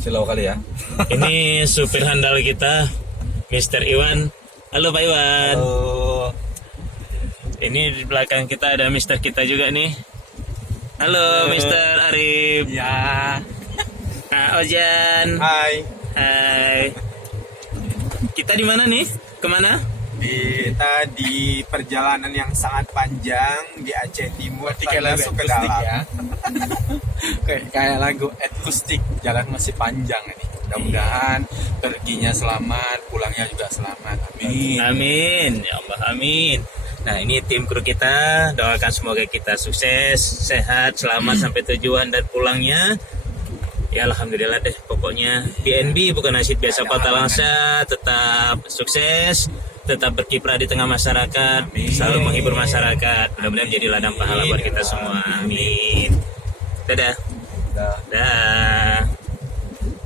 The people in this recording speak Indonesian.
Silau kali ya. Ini supir handal kita, Mr. Iwan. Halo Pak Iwan. Halo. Ini di belakang kita ada Mr. kita juga nih. Halo Mr. Arif. Ya. Nah, Ojan. Hai. Hai. Kita di mana nih? Kemana? Kita di perjalanan yang sangat panjang di Aceh Timur, masuk ke dalam. Ya. Kayak lagu akustik, jalan masih panjang ini. Mudah-mudahan perginya selamat, pulangnya juga selamat. Amin. Amin. Ya Allah, amin. Nah, ini tim kru kita. Doakan semoga kita sukses, sehat, selamat sampai tujuan dan pulangnya. Ya alhamdulillah deh, pokoknya DNB bukan nasib biasa kota Langsa, tetap sukses, tetap berkiprah di tengah masyarakat, selalu menghibur masyarakat. Mudah-mudahan menjadi ladang pahala buat kita semua. Amin. Dadah. Dah.